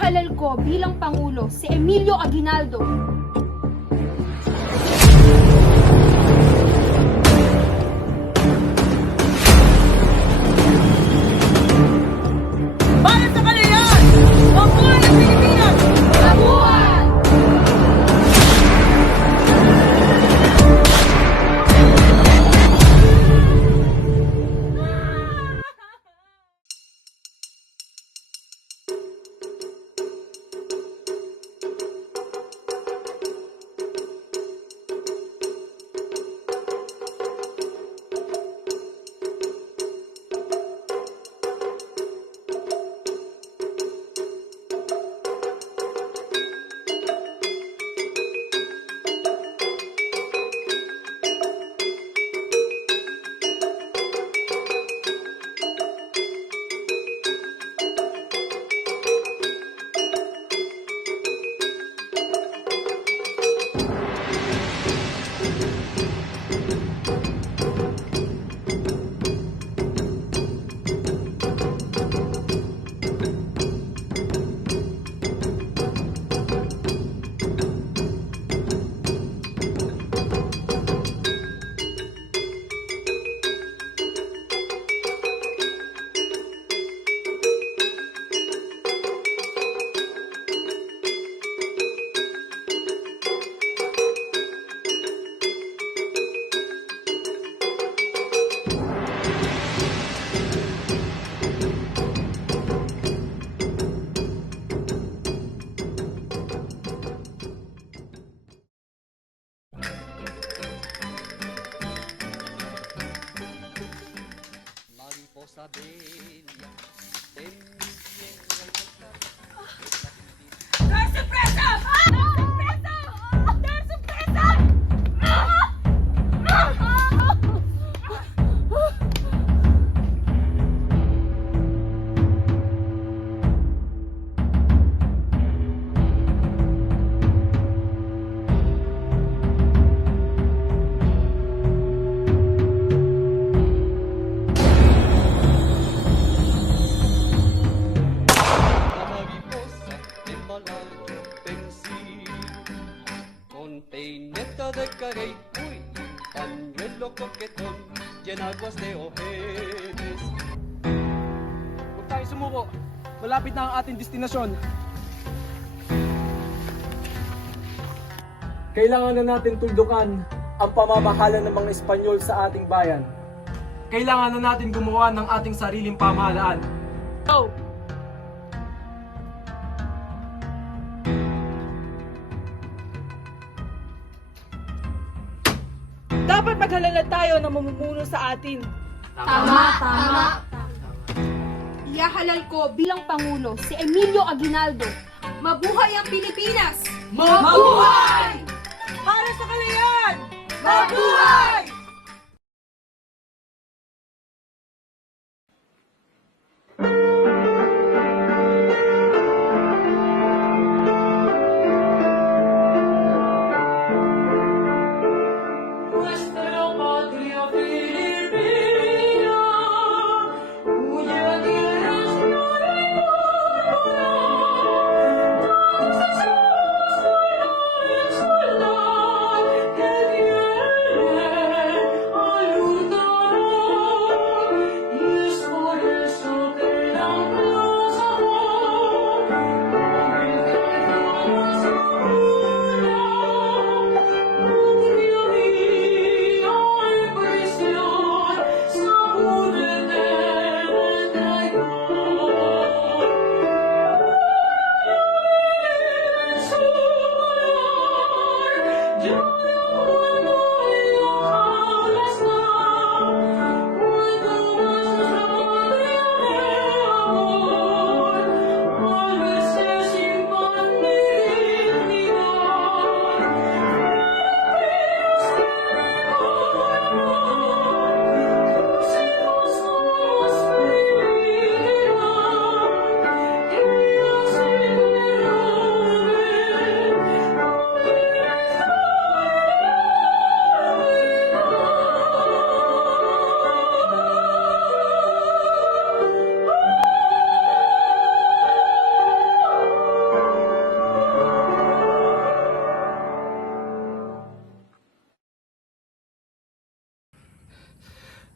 Ihahalal ko bilang Pangulo si Emilio Aguinaldo. Para sa kalayaan! Mabuhay ang Pilipinas! Mabuhay! Mariposa bella, ten mi tierra y cantar. There's a presa! There's a presa! La mariposa en malayo pensil, con peineta de carey, uy, pañuelo coquetón, y en aguas de ojeres. Huwag tayong sumuko. Malapit na ang ating destinasyon. Kailangan na natin tuldukan ang pamamahala ng mga Espanyol sa ating bayan. Kailangan na natin gumawa ng ating sariling pamahalaan. Go! Dapat maghalala tayo na mamumuno sa atin. Tama. Ihahalal ko bilang Pangulo si Emilio Aguinaldo. Mabuhay ang Pilipinas! Mabuhay! Para sa kalayaan! Mabuhay! Nuestra patria Filipina, cuya tierra es flora y púrpura, que viene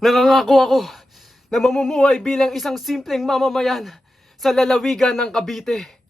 Nangangako ako na mamumuhay bilang isang simpleng mamamayan sa lalawigan ng Cavite.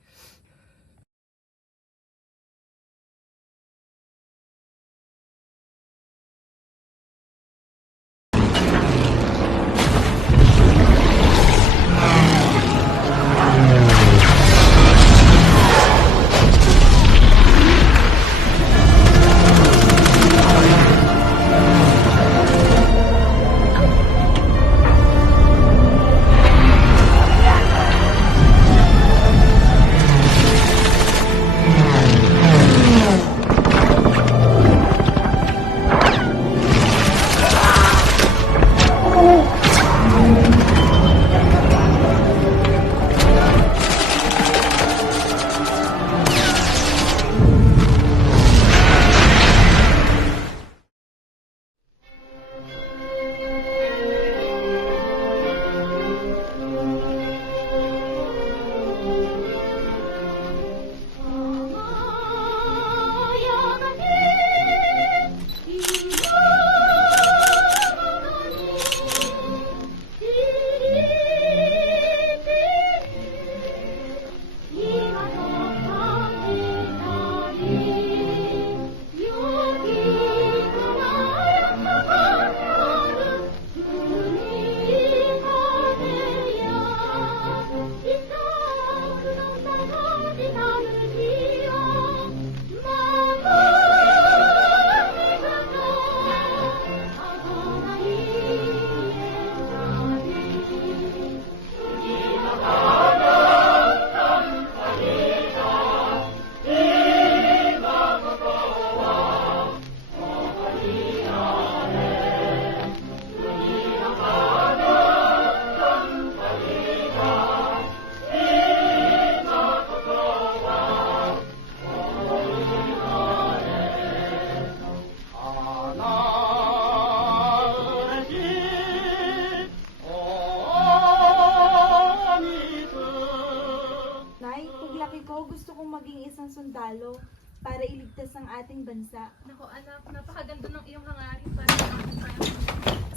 Nay, paglaki ko, gusto kong maging isang sundalo para iligtas ang ating bansa. Nako anak, napakaganda ng iyong hangarin para sa ating bayan.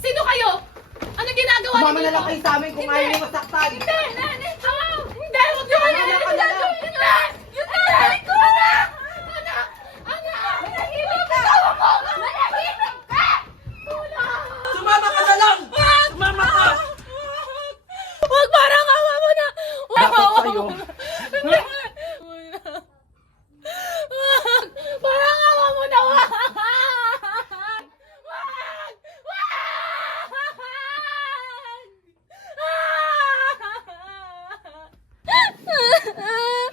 Sino kayo? Anong ginagawa niyo? Mama na lang kayo sa amin kung ayaw niyo masaktan. Hindi! Nanay! Hindi! Huwag niyo kayo! Anak ka na lang. Hindi! Yung nanay ko! Anak! Anak! Anak! Manahimik ka! Manahimik ka! Tulong! Sumama ka na lang! Sumama ka! Huwag, parang awa mo na! Huwag, Dapat sa'yo. Huwag! Parang awa mo na! Huwag! Huwag!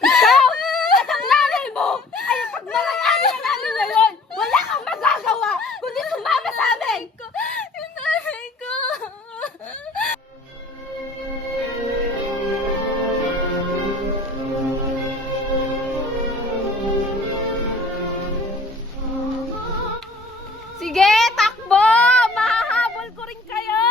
Ikaw! At ang nanay mo ay ang pagmamayari na namin ngayon! Wala kang magagawa kundi sumama sa amin! Yung nanay ko! Sige, takbo! Mahahabol ko rin kayo!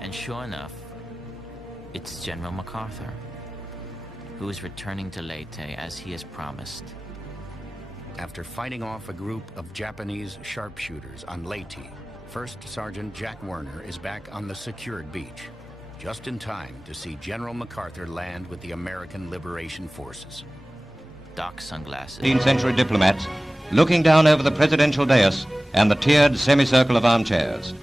And sure enough, it's General MacArthur, who is returning to Leyte as he has promised. After fighting off a group of Japanese sharpshooters on Leyte, First Sergeant Jack Werner is back on the secured beach, just in time to see General MacArthur land with the American Liberation Forces. Doc sunglasses. 19th century diplomats looking down over the presidential dais and the tiered semicircle of armchairs.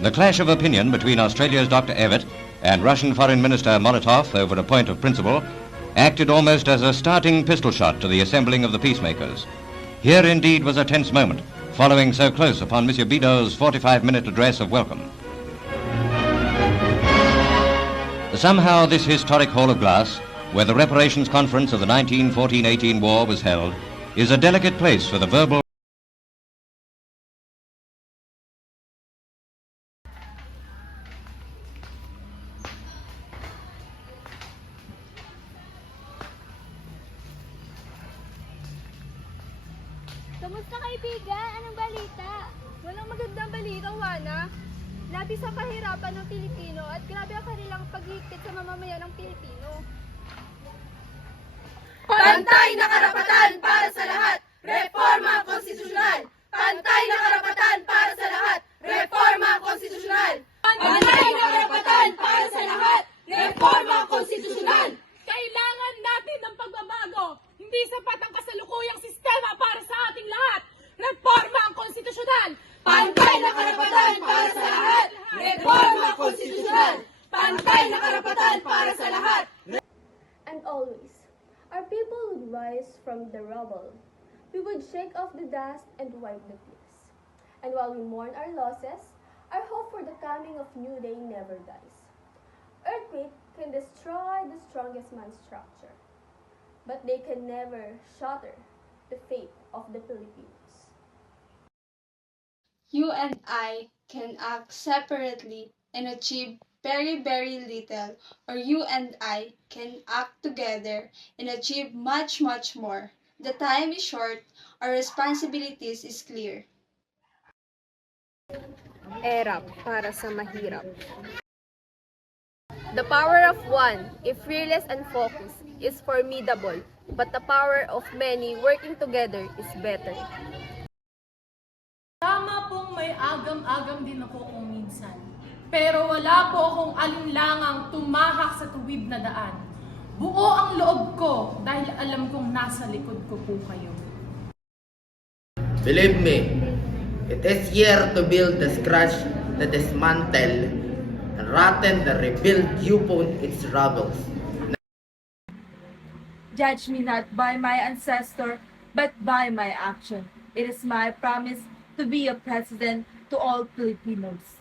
The clash of opinion between Australia's Dr. Evatt and Russian Foreign Minister Molotov over a point of principle acted almost as a starting pistol shot to the assembling of the peacemakers. Here indeed was a tense moment, following so close upon Monsieur Bidault's 45-minute address of welcome. Somehow this historic hall of glass, where the reparations conference of the 1914-18 war was held, is a delicate place for the verbal Kamusta kaibigan? Anong balita? Walang magandang balita, Juana. Labis ang kahirapan ng Pilipino at grabe ang kanilang paghihigpit sa mamamayan ng Pilipino. Pantay na karapatan para sa lahat! Reforma konstitusyonal! Pantay na karapatan para sa lahat! Reforma konstitusyonal! Pantay na karapatan para sa lahat! Reforma konstitusyonal! Kailangan natin ng pagbabago. Hindi sapat ang kasalukuyang sistema para sa ating lahat. Reforma ang konstitusyonal. Pantay na karapatan para sa lahat! Reforma konstitusyonal! Pantay na karapatan para sa lahat! And always, our people would rise from the rubble. We would shake off the dust and wipe the tears. And while we mourn our losses, our hope for the coming of new day never dies. Earthquake can destroy the strongest man's structure, but they can never shatter the faith of the Filipinos. You and I can act separately and achieve very, very little, or you and I can act together and achieve much, much more. The time is short, our responsibilities is clear. Erap para sa mahirap. The power of one, if fearless and focused, is formidable, but the power of many working together is better. Tama pong may agam-agam din ako kung minsan. Pero wala po akong alinlangang tumahak sa tuwid na daan. Buo ang loob ko dahil alam kong nasa likod ko po kayo. Believe me, it is here to build the scratch, the dismantle, and rotten the rebuild upon its rubbles. Judge me not by my ancestor, but by my action. It is my promise to be a president to all Filipinos.